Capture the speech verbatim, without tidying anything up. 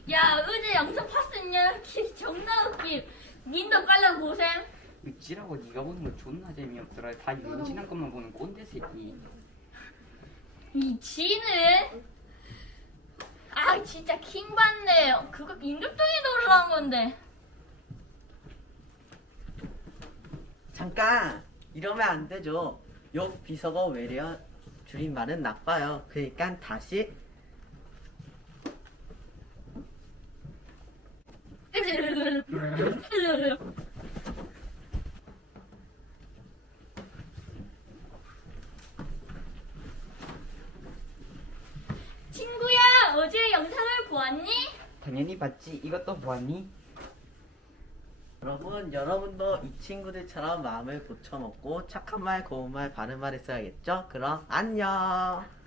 야, 어제 영상 봤었냐? 존나 웃김. 님도 깔라 보셈. 으찌라고 네가 보는 거 존나 재미없더라. 다 윤진한 것만 보는 꼰대 새끼. 이 지는? 아, 진짜 킹 받네. 그거 임금동에도 올라간 건데. 잠깐! 이러면 안 되죠. 욕 비서가 외려 줄임말은 나빠요. 그러니까 다시 친구야, 어제 영상을 보았니? 당연히 봤지. 이것도 보았니? 여러분, 여러분도 이 친구들처럼 마음을 고쳐먹고 착한 말, 고운 말, 바른 말 했어야겠죠? 그럼 안녕!